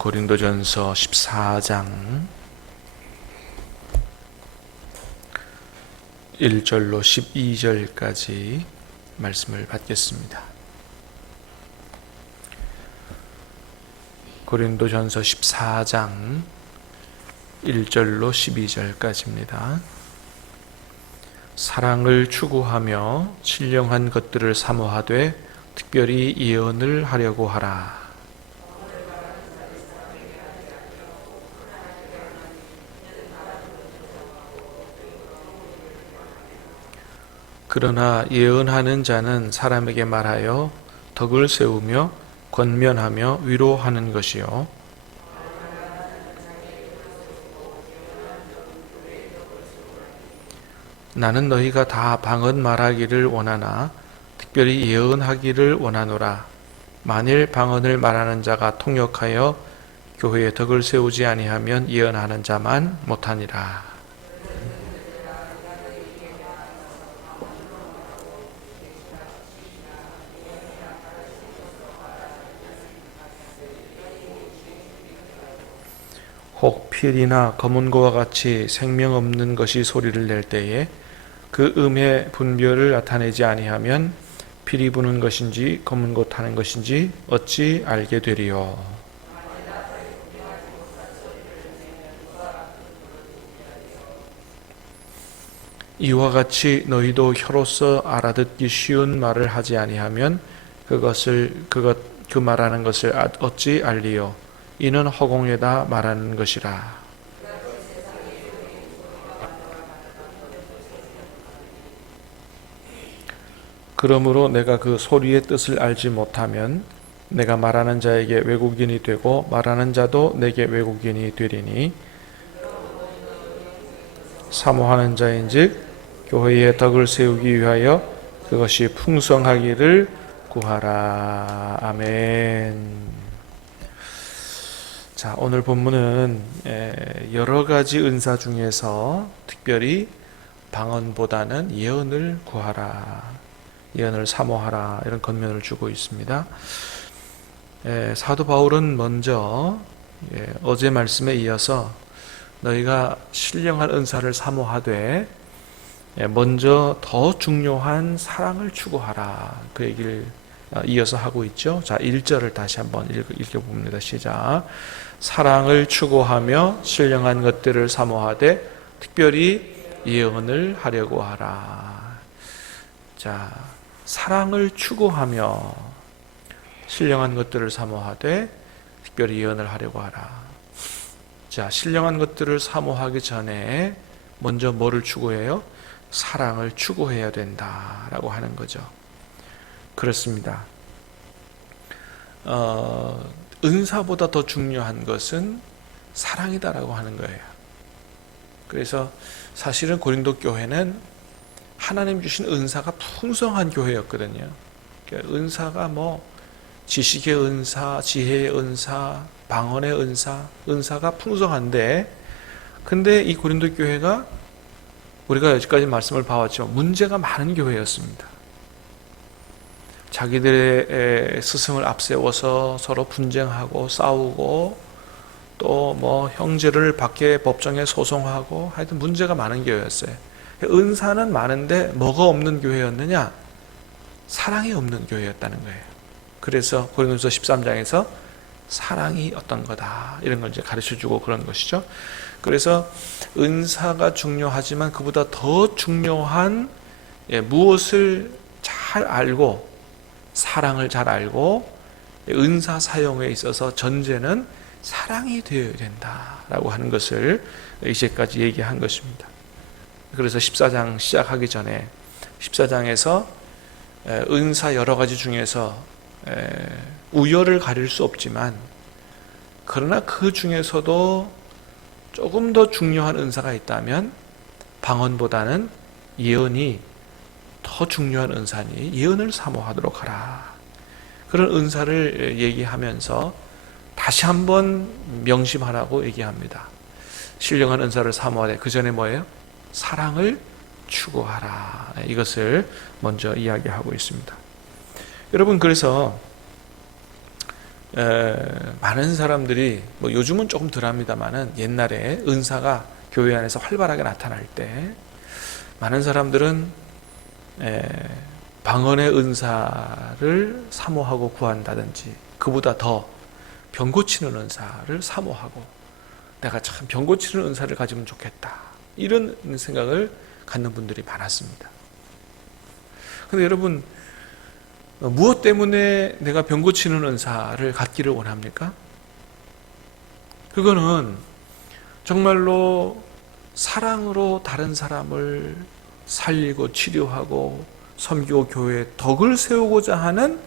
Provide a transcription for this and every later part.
고린도전서 14장 1절로 12절까지 말씀을 받겠습니다. 고린도전서 14장 1절로 12절까지입니다. 사랑을 추구하며 신령한 것들을 사모하되 특별히 예언을 하려고 하라. 그러나 예언하는 자는 사람에게 말하여 덕을 세우며 권면하며 위로하는 것이요 나는 너희가 다 방언 말하기를 원하나 특별히 예언하기를 원하노라. 만일 방언을 말하는 자가 통역하여 교회에 덕을 세우지 아니하면 예언하는 자만 못하니라. 혹 필이나 검은고와 같이 생명 없는 것이 소리를 낼 때에 그 음의 분별을 나타내지 아니하면 필이 부는 것인지 검은고 타는 것인지 어찌 알게 되리요. 이와 같이 너희도 혀로서 알아듣기 쉬운 말을 하지 아니하면 그 말하는 것을 어찌 알리요. 이는 허공에다 말하는 것이라. 그러므로 내가 그 소리의 뜻을 알지 못하면 내가 말하는 자에게 외국인이 되고 말하는 자도 내게 외국인이 되리니 사모하는 자인즉 교회의 덕을 세우기 위하여 그것이 풍성하기를 구하라. 아멘. 자, 오늘 본문은 여러 가지 은사 중에서 특별히 방언보다는 예언을 구하라, 예언을 사모하라 이런 권면을 주고 있습니다. 사도 바울은 먼저 어제 말씀에 이어서 너희가 신령한 은사를 사모하되 먼저 더 중요한 사랑을 추구하라 그 얘기를 이어서 하고 있죠. 자, 1절을 다시 한번 읽어봅니다. 시작. 사랑을 추구하며 신령한 것들을 사모하되 특별히 예언을 하려고 하라. 자, 사랑을 추구하며 신령한 것들을 사모하되 특별히 예언을 하려고 하라. 자, 신령한 것들을 사모하기 전에 먼저 뭐를 추구해요? 사랑을 추구해야 된다라고 하는 거죠. 그렇습니다. 은사보다 더 중요한 것은 사랑이다라고 하는 거예요. 그래서 사실은 고린도 교회는 하나님 주신 은사가 풍성한 교회였거든요. 그러니까 은사가 뭐 지식의 은사, 지혜의 은사, 방언의 은사가 풍성한데, 근데 이 고린도 교회가 우리가 여기까지 말씀을 봐왔지만 문제가 많은 교회였습니다. 자기들의 스승을 앞세워서 서로 분쟁하고 싸우고 또 뭐 형제를 밖에 법정에 소송하고 하여튼 문제가 많은 교회였어요. 은사는 많은데 뭐가 없는 교회였느냐? 사랑이 없는 교회였다는 거예요. 그래서 고린도서 13장에서 사랑이 어떤 거다 이런 걸 이제 가르쳐주고 그런 것이죠. 그래서 은사가 중요하지만 그보다 더 중요한 무엇을 잘 알고 사랑을 잘 알고 은사 사용에 있어서 전제는 사랑이 되어야 된다라고 하는 것을 이제까지 얘기한 것입니다. 그래서 14장 시작하기 전에 14장에서 은사 여러 가지 중에서 우열을 가릴 수 없지만 그러나 그 중에서도 조금 더 중요한 은사가 있다면 방언보다는 예언이 더 중요한 은사니 예언을 사모하도록 하라. 그런 은사를 얘기하면서 다시 한번 명심하라고 얘기합니다. 신령한 은사를 사모하되 그 전에 뭐예요? 사랑을 추구하라. 이것을 먼저 이야기하고 있습니다. 여러분, 그래서 많은 사람들이 뭐 요즘은 조금 덜합니다만은 옛날에 은사가 교회 안에서 활발하게 나타날 때 많은 사람들은 방언의 은사를 사모하고 구한다든지 그보다 더 병 고치는 은사를 사모하고 내가 참 병 고치는 은사를 가지면 좋겠다 이런 생각을 갖는 분들이 많았습니다. 그런데 여러분 무엇 때문에 내가 병 고치는 은사를 갖기를 원합니까? 그거는 정말로 사랑으로 다른 사람을 살리고 치료하고 섬기고 교회에 덕을 세우고자 하는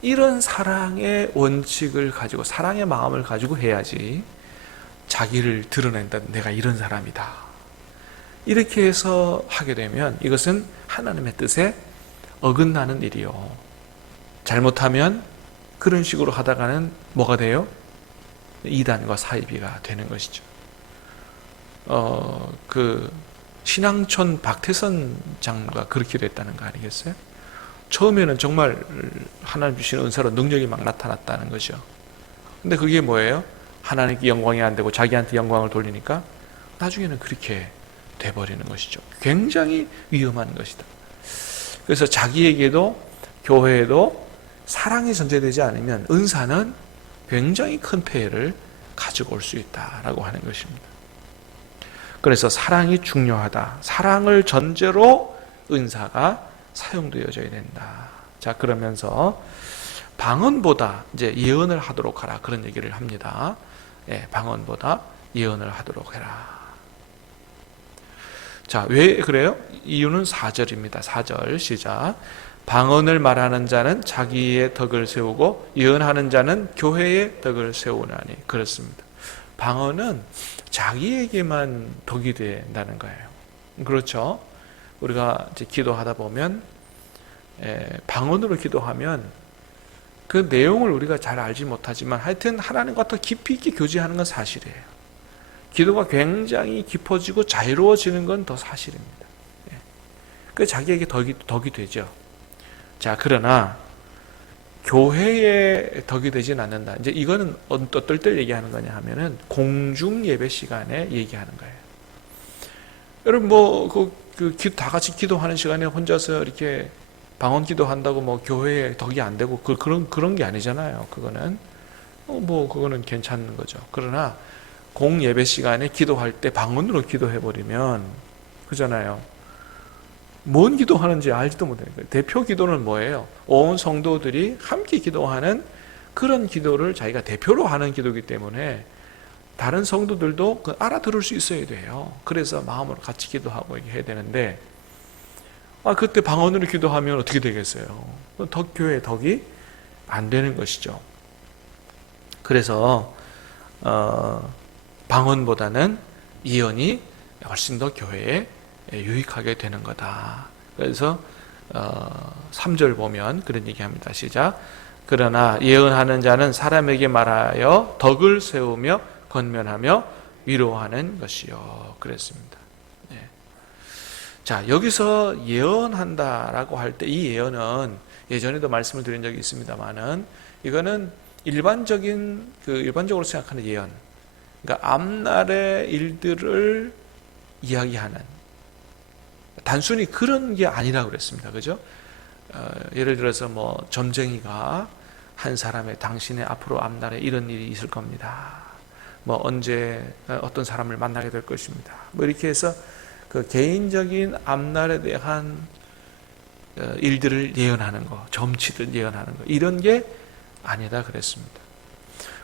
이런 사랑의 원칙을 가지고 사랑의 마음을 가지고 해야지 자기를 드러낸다. 내가 이런 사람이다. 이렇게 해서 하게 되면 이것은 하나님의 뜻에 어긋나는 일이요. 잘못하면 그런 식으로 하다가는 뭐가 돼요? 이단과 사이비가 되는 것이죠. 신앙촌 박태선 장로가 그렇게 됐다는 거 아니겠어요? 처음에는 정말 하나님 주시는 은사로 능력이 막 나타났다는 거죠. 근데 그게 뭐예요? 하나님께 영광이 안 되고 자기한테 영광을 돌리니까 나중에는 그렇게 돼버리는 것이죠. 굉장히 위험한 것이다. 그래서 자기에게도 교회에도 사랑이 전제되지 않으면 은사는 굉장히 큰 폐해를 가지고 올 수 있다라고 하는 것입니다. 그래서 사랑이 중요하다. 사랑을 전제로 은사가 사용되어져야 된다. 자, 그러면서 방언보다 이제 예언을 하도록 하라. 그런 얘기를 합니다. 방언보다 예언을 하도록 해라. 자, 왜 그래요? 이유는 4절입니다. 4절 시작. 방언을 말하는 자는 자기의 덕을 세우고 예언하는 자는 교회의 덕을 세우나니. 그렇습니다. 방언은 자기에게만 덕이 된다는 거예요. 그렇죠? 우리가 이제 기도하다 보면 방언으로 기도하면 그 내용을 우리가 잘 알지 못하지만 하여튼 하나님과 더 깊이 있게 교제하는 건 사실이에요. 기도가 굉장히 깊어지고 자유로워지는 건 더 사실입니다. 그 자기에게 덕이 되죠. 자, 그러나 교회에 덕이 되진 않는다. 이제 이거는 어떨 때 얘기하는 거냐 하면은 공중 예배 시간에 얘기하는 거예요. 여러분 다 같이 기도하는 시간에 혼자서 이렇게 방언 기도한다고 뭐 교회에 덕이 안 되고 그런 게 아니잖아요. 그거는 괜찮은 거죠. 그러나 공 예배 시간에 기도할 때 방언으로 기도해 버리면 그잖아요. 뭔 기도하는지 알지도 못하는 거예요. 대표 기도는 뭐예요? 온 성도들이 함께 기도하는 그런 기도를 자기가 대표로 하는 기도이기 때문에 다른 성도들도 알아들을 수 있어야 돼요. 그래서 마음으로 같이 기도하고 해야 되는데 그때 방언으로 기도하면 어떻게 되겠어요? 교회의 덕이 안 되는 것이죠. 그래서 방언보다는 예언이 훨씬 더 교회에 유익하게 되는 거다. 그래서 3절 보면 그런 얘기합니다. 시작. 그러나 예언하는 자는 사람에게 말하여 덕을 세우며 권면하며 위로하는 것이요. 그랬습니다. 자, 여기서 예언한다라고 할 때 이 예언은 예전에도 말씀을 드린 적이 있습니다만은 이거는 일반적으로 생각하는 예언. 그러니까 앞날의 일들을 이야기하는 단순히 그런 게 아니라고 그랬습니다. 그죠? 예를 들어서 점쟁이가 한 사람의 당신의 앞으로 앞날에 이런 일이 있을 겁니다. 언제 어떤 사람을 만나게 될 것입니다. 이렇게 해서 그 개인적인 앞날에 대한 일들을 예언하는 거, 점치들 예언하는 거, 이런 게 아니다 그랬습니다.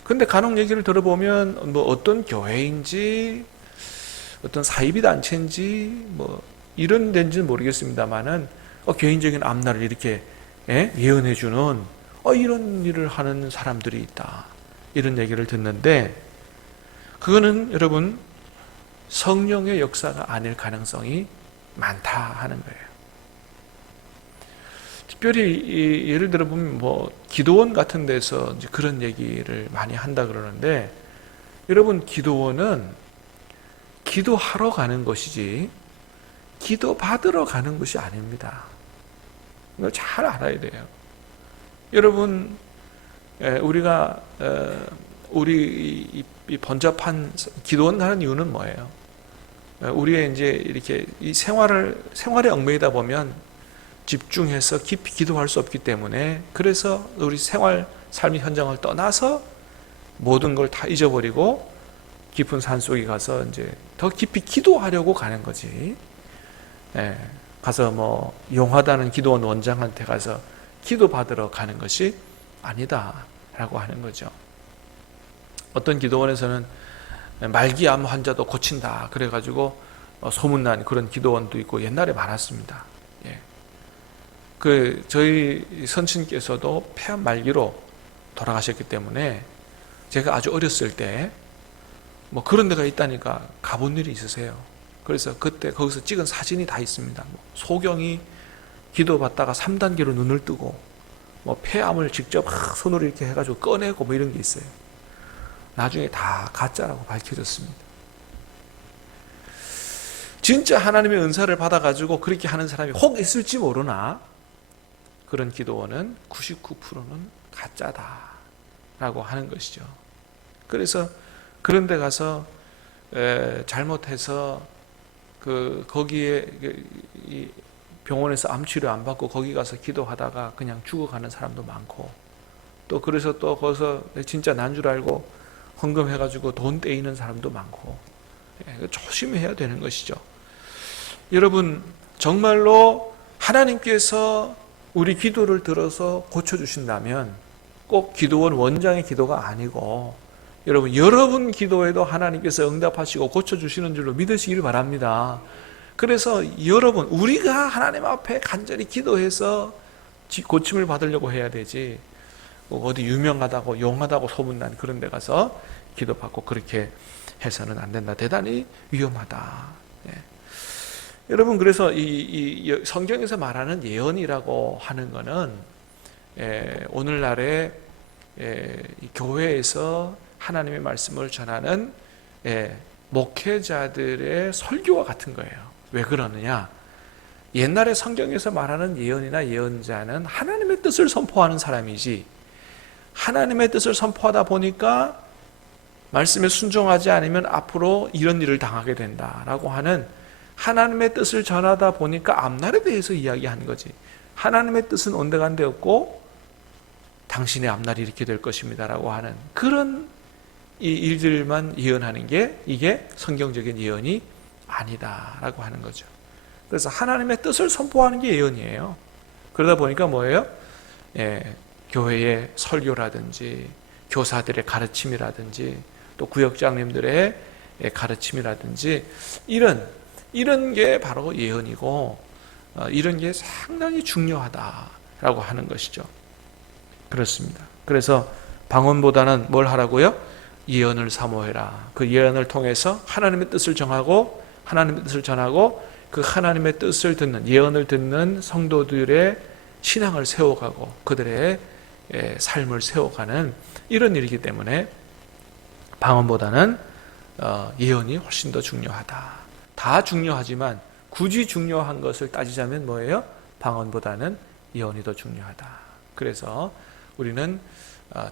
근데 간혹 얘기를 들어보면 어떤 교회인지 어떤 사이비 단체인지 이런 데인지는 모르겠습니다만은 개인적인 앞날을 이렇게 예언해주는 이런 일을 하는 사람들이 있다. 이런 얘기를 듣는데 그거는 여러분 성령의 역사가 아닐 가능성이 많다 하는 거예요. 특별히 예를 들어보면 기도원 같은 데서 이제 그런 얘기를 많이 한다 그러는데 여러분 기도원은 기도하러 가는 것이지 기도 받으러 가는 것이 아닙니다. 이걸 잘 알아야 돼요. 여러분 우리가 우리 이 번잡한 기도원하는 이유는 뭐예요? 우리의 이제 이렇게 이 생활에 얽매이다 보면 집중해서 깊이 기도할 수 없기 때문에, 그래서 우리 삶의 현장을 떠나서 모든 걸 다 잊어버리고 깊은 산속에 가서 이제 더 깊이 기도하려고 가는 거지. 가서 뭐 용하다는 기도원 원장한테 가서 기도 받으러 가는 것이 아니다라고 하는 거죠. 어떤 기도원에서는 말기암 환자도 고친다 그래가지고 소문난 그런 기도원도 있고 옛날에 많았습니다. 저희 선친께서도 폐암 말기로 돌아가셨기 때문에 제가 아주 어렸을 때 뭐 그런 데가 있다니까 가본 일이 있으세요. 그래서 그때 거기서 찍은 사진이 다 있습니다. 소경이 기도받다가 3단계로 눈을 뜨고 뭐 폐암을 직접 손으로 이렇게 해가지고 꺼내고 뭐 이런 게 있어요. 나중에 다 가짜라고 밝혀졌습니다. 진짜 하나님의 은사를 받아가지고 그렇게 하는 사람이 혹 있을지 모르나 그런 기도원은 99%는 가짜다라고 하는 것이죠. 그래서 그런 데 가서 잘못해서 거기에 이 병원에서 암 치료 안 받고 거기 가서 기도하다가 그냥 죽어가는 사람도 많고, 또 그래서 또 거기서 진짜 난 줄 알고 헌금해가지고 돈 떼이는 사람도 많고, 조심해야 되는 것이죠. 여러분, 정말로 하나님께서 우리 기도를 들어서 고쳐주신다면 꼭 기도원 원장의 기도가 아니고 여러분 기도에도 하나님께서 응답하시고 고쳐주시는 줄로 믿으시기를 바랍니다. 그래서 여러분, 우리가 하나님 앞에 간절히 기도해서 고침을 받으려고 해야 되지, 어디 유명하다고 용하다고 소문난 그런 데 가서 기도받고 그렇게 해서는 안 된다. 대단히 위험하다. 여러분, 그래서 이 성경에서 말하는 예언이라고 하는 것은 오늘날의 교회에서 하나님의 말씀을 전하는 목회자들의 설교와 같은 거예요. 왜 그러느냐? 옛날에 성경에서 말하는 예언이나 예언자는 하나님의 뜻을 선포하는 사람이지, 하나님의 뜻을 선포하다 보니까 말씀에 순종하지 않으면 앞으로 이런 일을 당하게 된다라고 하는, 하나님의 뜻을 전하다 보니까 앞날에 대해서 이야기하는 거지. 하나님의 뜻은 온데간데 없고 당신의 앞날이 이렇게 될 것입니다라고 하는 그런 이 일들만 예언하는 게 이게 성경적인 예언이 아니다라고 하는 거죠. 그래서 하나님의 뜻을 선포하는 게 예언이에요. 그러다 보니까 뭐예요? 교회의 설교라든지 교사들의 가르침이라든지 또 구역장님들의 가르침이라든지 이런 게 바로 예언이고, 이런 게 상당히 중요하다라고 하는 것이죠. 그렇습니다. 그래서 방언보다는 뭘 하라고요? 예언을 사모해라. 그 예언을 통해서 하나님의 뜻을 정하고 하나님의 뜻을 전하고 그 하나님의 뜻을 듣는, 예언을 듣는 성도들의 신앙을 세워가고 그들의 삶을 세워가는 이런 일이기 때문에 방언보다는 예언이 훨씬 더 중요하다. 다 중요하지만 굳이 중요한 것을 따지자면 뭐예요? 방언보다는 예언이 더 중요하다. 그래서 우리는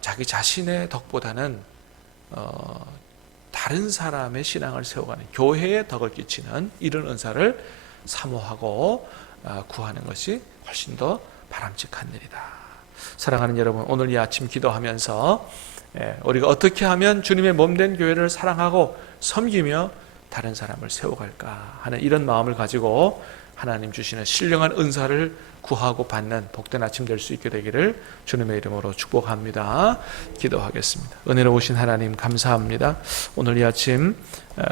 자기 자신의 덕보다는 다른 사람의 신앙을 세워가는, 교회에 덕을 끼치는 이런 은사를 사모하고 구하는 것이 훨씬 더 바람직한 일이다. 사랑하는 여러분, 오늘 이 아침 기도하면서 우리가 어떻게 하면 주님의 몸된 교회를 사랑하고 섬기며 다른 사람을 세워갈까 하는 이런 마음을 가지고 하나님 주시는 신령한 은사를 구하고 받는 복된 아침 될 수 있게 되기를 주님의 이름으로 축복합니다. 기도하겠습니다. 은혜로우신 하나님 감사합니다. 오늘 이 아침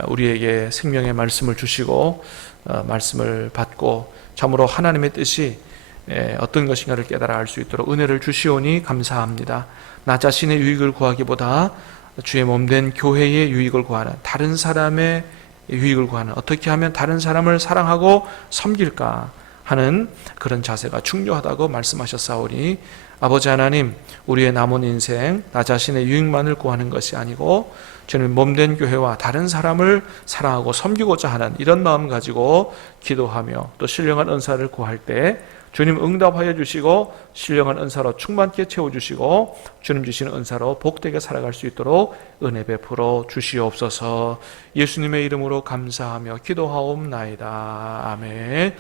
우리에게 생명의 말씀을 주시고 말씀을 받고 참으로 하나님의 뜻이 어떤 것인가를 깨달아 알 수 있도록 은혜를 주시오니 감사합니다. 나 자신의 유익을 구하기보다 주의 몸된 교회의 유익을 구하는, 다른 사람의 유익을 구하는, 어떻게 하면 다른 사람을 사랑하고 섬길까 하는 그런 자세가 중요하다고 말씀하셨사오니 아버지 하나님, 우리의 남은 인생 나 자신의 유익만을 구하는 것이 아니고 주님 몸된 교회와 다른 사람을 사랑하고 섬기고자 하는 이런 마음 가지고 기도하며 또 신령한 은사를 구할 때 주님 응답하여 주시고 신령한 은사로 충만케 채워주시고 주님 주시는 은사로 복되게 살아갈 수 있도록 은혜 베풀어 주시옵소서. 예수님의 이름으로 감사하며 기도하옵나이다. 아멘.